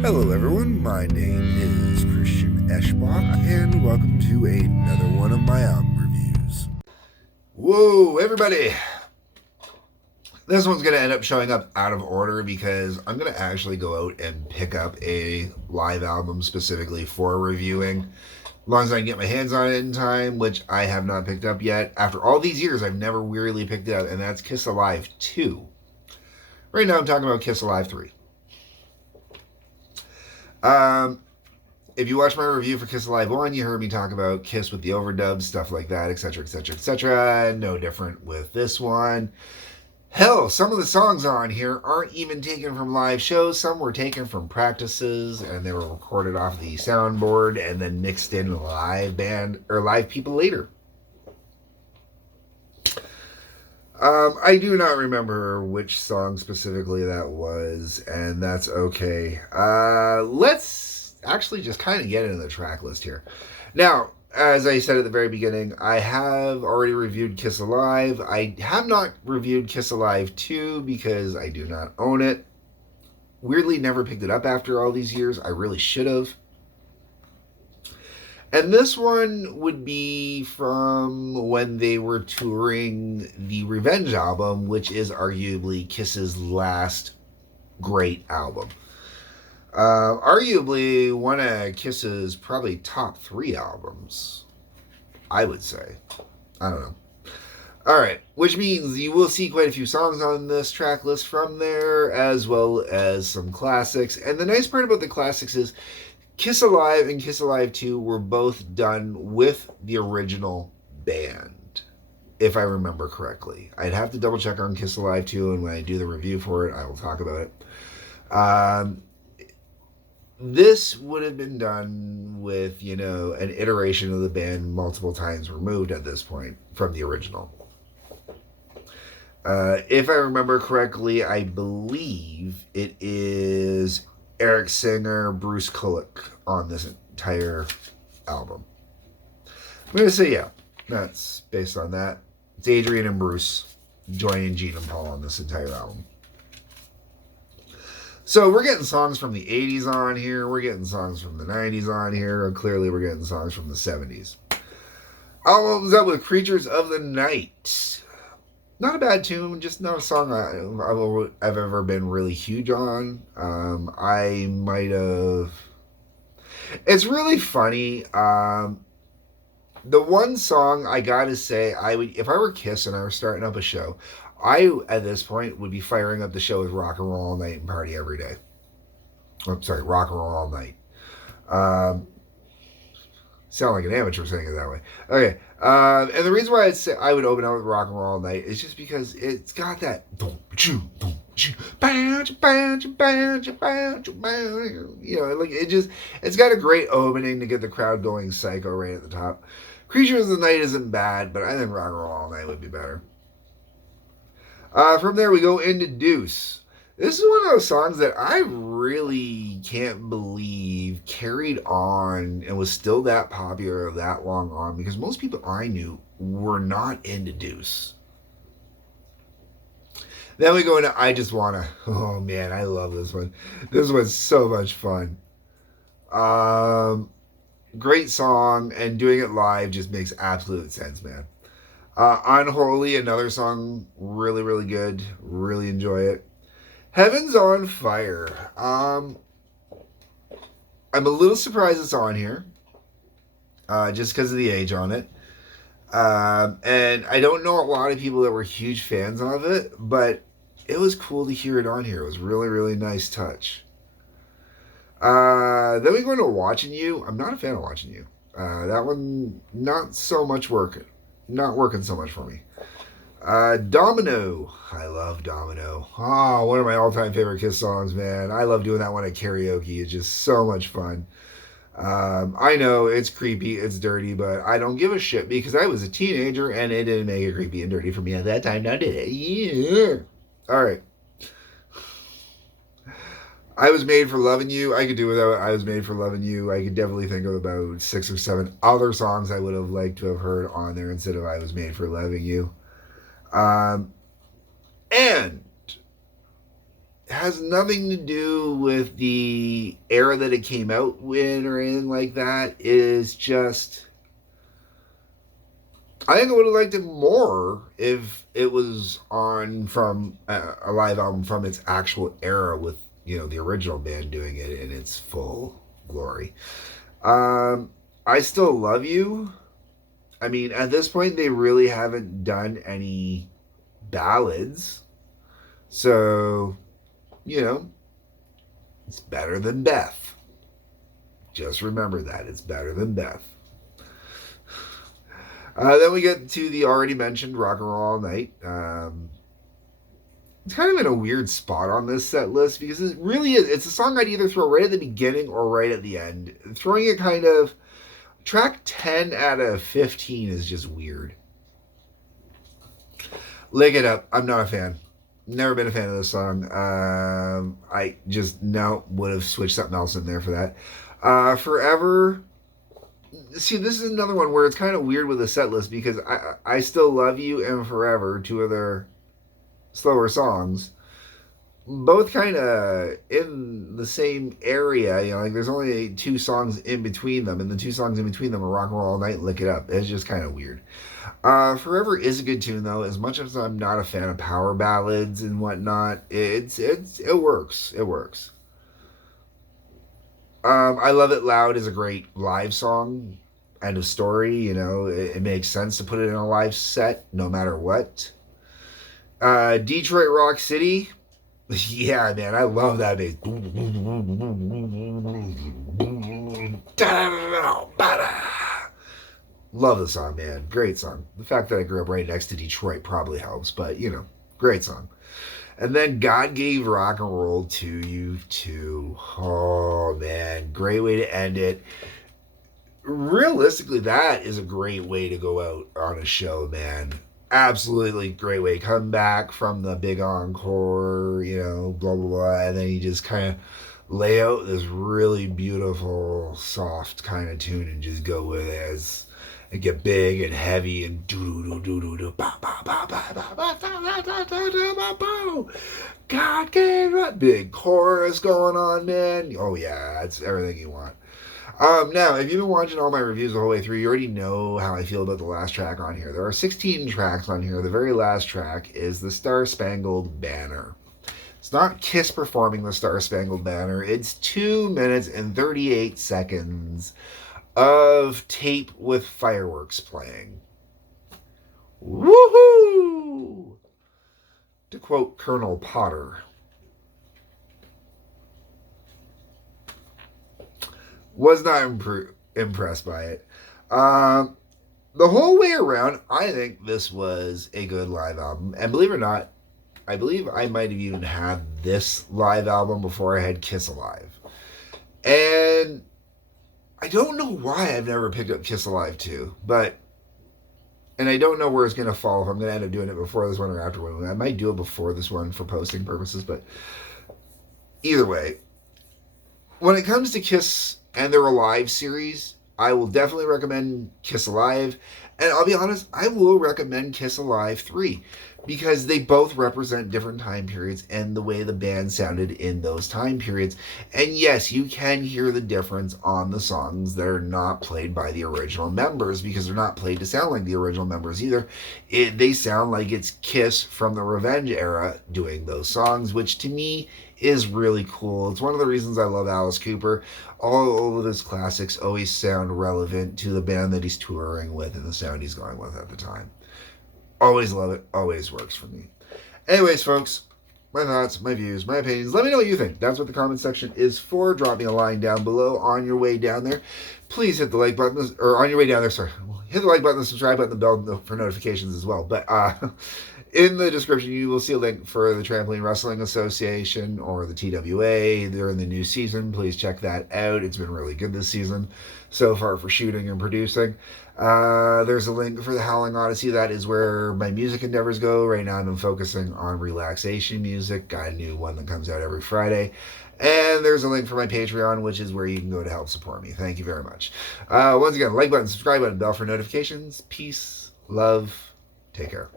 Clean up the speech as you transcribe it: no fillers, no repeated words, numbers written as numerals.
Hello, everyone. My name is Christian Eschbach, and welcome to another one of my album reviews. Whoa, everybody! This one's going to end up showing up out of order because I'm going to actually go out and pick up a live album specifically for reviewing. As long as I can get my hands on it in time, which I have not picked up yet. After all these years, I've never really picked it up, and that's Kiss Alive 2. Right now, I'm talking about Kiss Alive 3. If you watch my review for Kiss Alive 1, you heard me talk about Kiss with the overdubs, stuff like that, etc., etc., etc. No different with this one. Hell, some of the songs on here aren't even taken from live shows. Some were taken from practices, and they were recorded off the soundboard and then mixed in live band or live people later. I do not remember which song specifically that was, and that's okay. Let's actually just kind of get into the track list here. Now, as I said at the very beginning, I have already reviewed Kiss Alive. I have not reviewed Kiss Alive 2 because I do not own it. Weirdly, never picked it up after all these years. I really should have. And this one would be from when they were touring the Revenge album, which is arguably Kiss's last great album. Arguably one of Kiss's probably top 3 albums, I would say. I don't know. Alright, which means you will see quite a few songs on this track list from there, as well as some classics. And the nice part about the classics is Kiss Alive and Kiss Alive 2 were both done with the original band, if I remember correctly. I'd have to double check on Kiss Alive 2, and when I do the review for it, I will talk about it. This would have been done with, an iteration of the band multiple times removed at this point from the original. If I remember correctly, I believe it is Eric Singer, Bruce Kulick on this entire album. I'm going to say, yeah, that's based on that. It's Adrian and Bruce joining Gene and Paul on this entire album. So we're getting songs from the 80s on here. We're getting songs from the 90s on here. Clearly, we're getting songs from the 70s. I'll open up with Creatures of the Night. Not a bad tune, just not a song I've ever been really huge on. I might have... It's really funny. The one song I gotta say, if I were Kiss and I were starting up a show, I, at this point, would be firing up the show with Rock and Roll All Night and Party Every Day. I'm sorry, Rock and Roll All Night. Sound like an amateur saying it that way. Okay. And the reason why I would open up with Rock and Roll All Night is just because it's got that... it's got a great opening to get the crowd going psycho right at the top. Creatures of the Night isn't bad, but I think Rock and Roll All Night would be better. From there, we go into Deuce. This is one of those songs that I really can't believe carried on and was still that popular that long on, because most people I knew were not into Deuce. Then we go into I Just Wanna. Oh man, I love this one. This one's so much fun. Great song, and doing it live just makes absolute sense, man. Unholy, another song, really, really good. Really enjoy it. Heaven's on Fire. I'm a little surprised it's on here, just because of the age on it. And I don't know a lot of people that were huge fans of it, but it was cool to hear it on here. It was really, really nice touch. Then we go into Watching You. I'm not a fan of Watching You. That one, not so much working. Not working so much for me. Domino. I love Domino. Oh, one of my all-time favorite Kiss songs, man. I love doing that one at karaoke. It's just so much fun. I know it's creepy, it's dirty, but I don't give a shit because I was a teenager and it didn't make it creepy and dirty for me at that time. Now did it? Yeah. All right. I Was Made for Loving You. I could do without I Was Made for Loving You. I could definitely think of about 6 or 7 other songs I would have liked to have heard on there instead of I Was Made for Loving You. And has nothing to do with the era that it came out in or anything like that. It is just, I think I would have liked it more if it was on from a live album from its actual era with, the original band doing it in its full glory. Um, I Still Love You. I mean, at this point, they really haven't done any ballads. So, you know, it's better than Beth. Just remember that. It's better than Beth. Then we get to the already mentioned Rock and Roll All Night. It's kind of in a weird spot on this set list because it really is. It's a song I'd either throw right at the beginning or right at the end. Throwing it kind of track 10 out of 15 is just weird. Lick It Up. I'm not a fan. Never been a fan of this song. I just would have switched something else in there for that. Forever. See, this is another one where it's kind of weird with the set list because I Still Love You and Forever, two of their slower songs, both kind of in the same area. Like there's only two songs in between them, and the two songs in between them are Rock and Roll All Night and Lick It Up. It's just kind of weird. Forever is a good tune though. As much as I'm not a fan of power ballads and whatnot, it works. It works. I Love It Loud is a great live song. End of story. It makes sense to put it in a live set no matter what. Detroit Rock City. Yeah, man, I love that bass. Love the song, man. Great song. The fact that I grew up right next to Detroit probably helps, but great song. And then God Gave Rock and Roll to You too. Oh man, great way to end it. Realistically, that is a great way to go out on a show, man. Absolutely great way. Come back from the big encore, blah blah blah, and then you just kind of lay out this really beautiful, soft kind of tune and just go with it as it get big and heavy and do do do do do ba ba ba ba ba ba ba ba. God gave a big chorus going on, man. Oh yeah, it's everything you want. Now, if you've been watching all my reviews the whole way through, you already know how I feel about the last track on here. There are 16 tracks on here. The very last track is the Star Spangled Banner. It's not Kiss performing the Star Spangled Banner. It's 2 minutes and 38 seconds of tape with fireworks playing. Woohoo! To quote Colonel Potter. Was not impressed by it. The whole way around, I think this was a good live album. And believe it or not, I believe I might have even had this live album before I had Kiss Alive. And I don't know why I've never picked up Kiss Alive 2, and I don't know where it's going to fall, if I'm going to end up doing it before this one or after one. I might do it before this one for posting purposes, but either way, when it comes to Kiss and their Alive series, I will definitely recommend Kiss Alive. And I'll be honest, I will recommend Kiss Alive 3 because they both represent different time periods and the way the band sounded in those time periods. And yes, you can hear the difference on the songs that are not played by the original members because they're not played to sound like the original members either. They sound like it's Kiss from the Revenge era doing those songs, which to me is really cool. It's one of the reasons I love Alice Cooper. All of his classics always sound relevant to the band that he's touring with and the sound he's going with at the time. Always love it. Always works for me. Anyways, folks, my thoughts, my views, my opinions. Let me know what you think. That's what the comment section is for. Drop me a line down below on your way down there. Please hit the like button, or on your way down there, sorry. Hit the like button, the subscribe button, the bell for notifications as well. But in the description, you will see a link for the Trampoline Wrestling Association or the TWA. They're in the new season. Please check that out. It's been really good this season so far for shooting and producing. There's a link for the Howling Odyssey. That is where my music endeavors go. Right now, I've been focusing on relaxation music. Got a new one that comes out every Friday. And there's a link for my Patreon, which is where you can go to help support me. Thank you very much. Once again, like button, subscribe button, bell for notifications. Peace, love, take care.